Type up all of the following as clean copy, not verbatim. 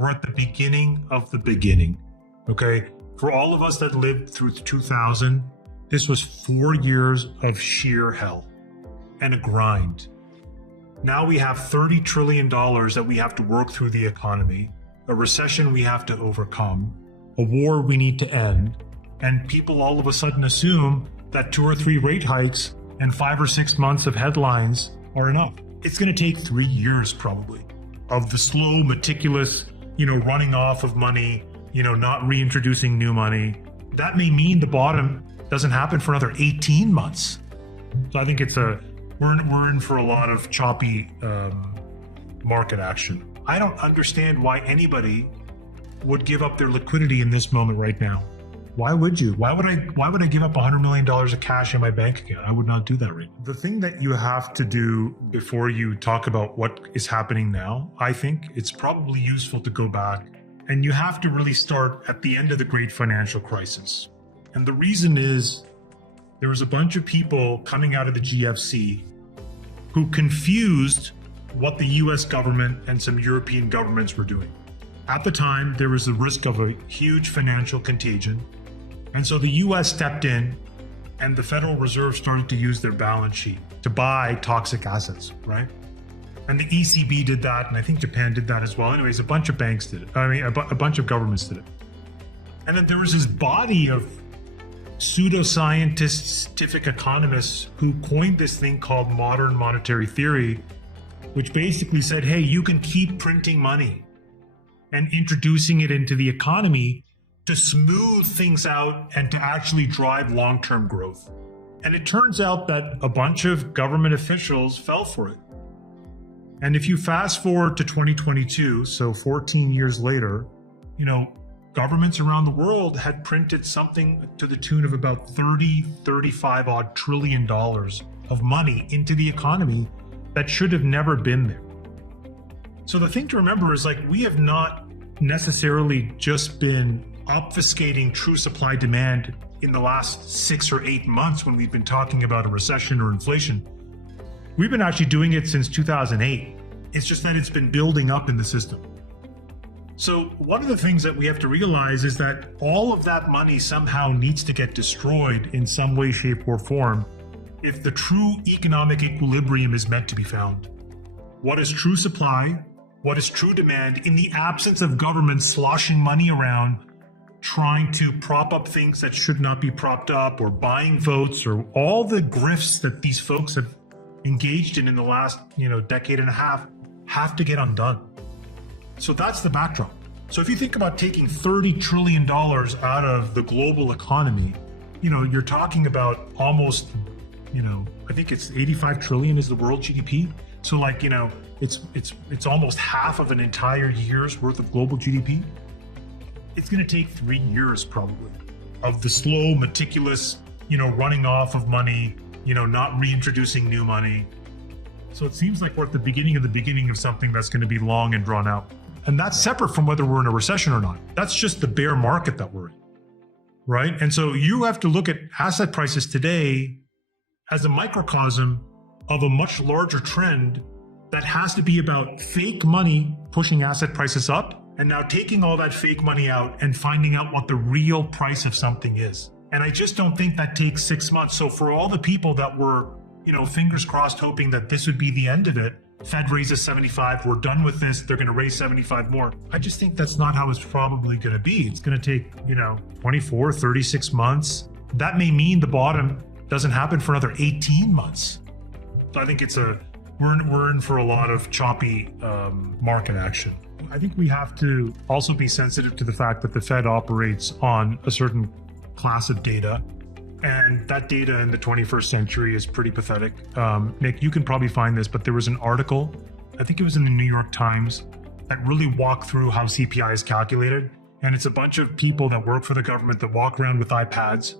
We're at the beginning of the beginning, okay? For all of us that lived through 2000, this was 4 years of sheer hell and a grind. Now we have $30 trillion that we have to work through the economy, a recession we have to overcome, a war we need to end, and people all of a sudden assume that 2 or 3 rate hikes and 5 or 6 months of headlines are enough. It's going to take 3 years probably of the slow, meticulous, running off of money, not reintroducing new money. That may mean the bottom doesn't happen for another 18 months. So I think we're in for a lot of choppy market action. I don't understand why anybody would give up their liquidity in this moment right now. Why would you? Why would I give up $100 million of cash in my bank account? I would not do that right now. The thing that you have to do before you talk about what is happening now, I think it's probably useful to go back, and you have to really start at the end of the great financial crisis. And the reason is there was a bunch of people coming out of the GFC who confused what the US government and some European governments were doing. At the time, there was the risk of a huge financial contagion. And so the US stepped in and the Federal Reserve started to use their balance sheet to buy toxic assets, right? And the ECB did that, and I think Japan did that as well. Anyways, a bunch of banks did it. A bunch of governments did it. And then there was this body of pseudoscientific economists who coined this thing called modern monetary theory, which basically said, hey, you can keep printing money and introducing it into the economy to smooth things out and to actually drive long-term growth. And it turns out that a bunch of government officials fell for it. And if you fast forward to 2022, so 14 years later, governments around the world had printed something to the tune of about 35 odd trillion dollars of money into the economy that should have never been there. So the thing to remember is we have not necessarily just been obfuscating true supply demand in the last 6 or 8 months when we've been talking about a recession or inflation. We've been actually doing it since 2008. It's just that it's been building up in the system. So one of the things that we have to realize is that all of that money somehow needs to get destroyed in some way, shape, or form if the true economic equilibrium is meant to be found. What is true supply? What is true demand in the absence of government sloshing money around, trying to prop up things that should not be propped up, or buying votes, or all the grifts that these folks have engaged in the last decade and a half have to get undone. So that's the backdrop. So if you think about taking $30 trillion out of the global economy, you're talking about almost, I think it's 85 trillion is the world GDP. So it's almost half of an entire year's worth of global GDP. It's going to take 3 years probably of the slow, meticulous, running off of money, not reintroducing new money. So it seems like we're at the beginning of something that's going to be long and drawn out. And that's separate from whether we're in a recession or not. That's just the bear market that we're in, right? And so you have to look at asset prices today as a microcosm of a much larger trend that has to be about fake money pushing asset prices up, and now taking all that fake money out and finding out what the real price of something is. And I just don't think that takes 6 months. So for all the people that were, fingers crossed, hoping that this would be the end of it, Fed raises 75, we're done with this, they're going to raise 75 more. I just think that's not how it's probably going to be. It's going to take, 24, 36 months. That may mean the bottom doesn't happen for another 18 months. So I think we're in for a lot of choppy market action. I think we have to also be sensitive to the fact that the Fed operates on a certain class of data. And that data in the 21st century is pretty pathetic. Nick, you can probably find this, but there was an article, I think it was in the New York Times, that really walked through how CPI is calculated. And it's a bunch of people that work for the government that walk around with iPads,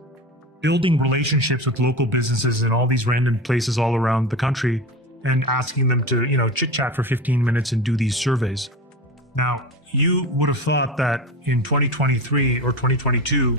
building relationships with local businesses in all these random places all around the country, and asking them to, chit chat for 15 minutes and do these surveys. Now, you would have thought that in 2023 or 2022,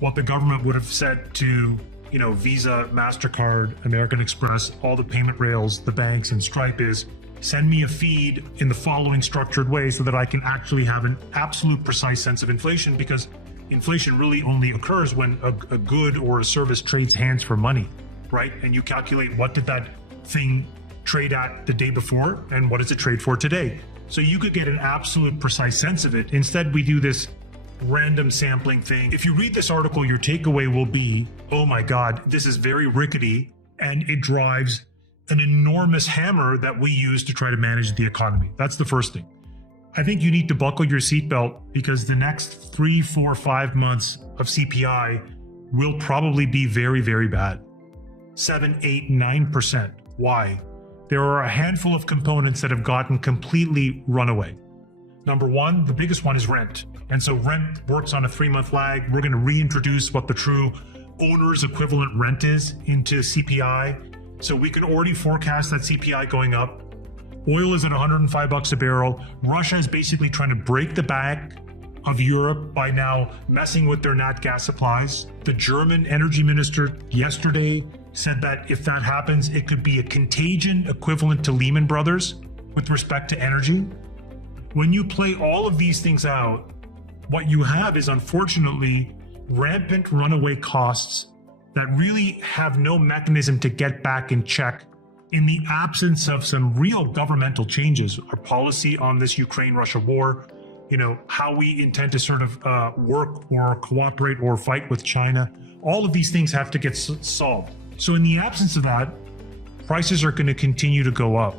what the government would have said to, Visa, MasterCard, American Express, all the payment rails, the banks, and Stripe is, send me a feed in the following structured way so that I can actually have an absolute precise sense of inflation, because inflation really only occurs when a good or a service trades hands for money, right? And you calculate what did that thing trade at the day before and what does it trade for today. So you could get an absolute precise sense of it. Instead, we do this random sampling thing. If you read this article, your takeaway will be, oh my God, this is very rickety, and it drives an enormous hammer that we use to try to manage the economy. That's the first thing. I think you need to buckle your seatbelt, because the next 3, 4, 5 months of CPI will probably be very, very bad. 7, 8, 9%. Why? There are a handful of components that have gotten completely runaway. Number one, the biggest one is rent. And so rent works on a 3-month lag. We're going to reintroduce what the true owner's equivalent rent is into CPI. So we can already forecast that CPI going up. Oil is at $105 a barrel. Russia is basically trying to break the back of Europe by now messing with their nat gas supplies. The German energy minister yesterday said that if that happens, it could be a contagion equivalent to Lehman Brothers with respect to energy. When you play all of these things out, what you have is, unfortunately, rampant runaway costs that really have no mechanism to get back in check in the absence of some real governmental changes. Our policy on this Ukraine-Russia war, how we intend to sort of work or cooperate or fight with China, all of these things have to get solved. So in the absence of that, prices are going to continue to go up.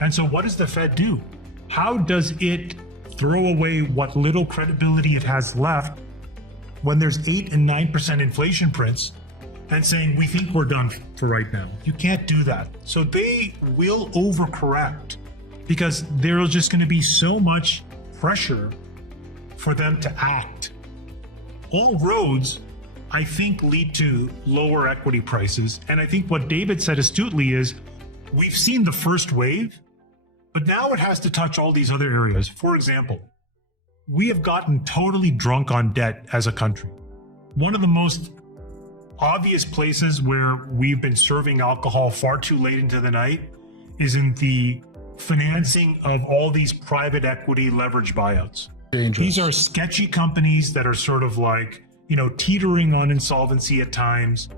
And so what does the Fed do? How does it throw away what little credibility it has left when there's 8 and 9% inflation prints and saying, we think we're done for right now? You can't do that. So they will overcorrect, because there's just going to be so much pressure for them to act. All roads, I think, lead to lower equity prices. And I think what David said astutely is, we've seen the first wave, but now it has to touch all these other areas. For example, we have gotten totally drunk on debt as a country. One of the most obvious places where we've been serving alcohol far too late into the night is in the financing of all these private equity leverage buyouts. Dangerous. These are sketchy companies that are sort of like, teetering on insolvency at times,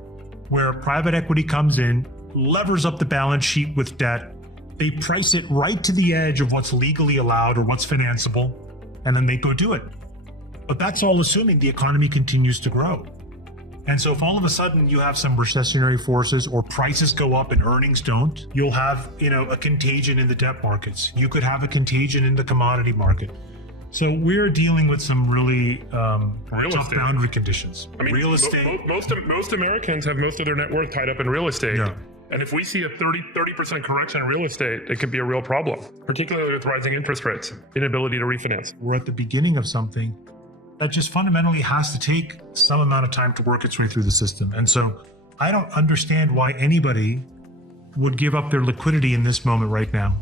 where private equity comes in, levers up the balance sheet with debt. They price it right to the edge of what's legally allowed or what's financeable, and then they go do it. But that's all assuming the economy continues to grow. And so if all of a sudden you have some recessionary forces or prices go up and earnings don't, you'll have, a contagion in the debt markets. You could have a contagion in the commodity market. So we're dealing with some really tough boundary conditions. I mean, real estate. Most Americans have most of their net worth tied up in real estate. Yeah. And if we see a 30% correction in real estate, it could be a real problem, particularly with rising interest rates, inability to refinance. We're at the beginning of something that just fundamentally has to take some amount of time to work its way through the system. And so I don't understand why anybody would give up their liquidity in this moment right now.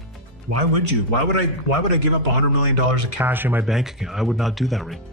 Why would you? Why would I give up $100 million of cash in my bank account? I would not do that right now.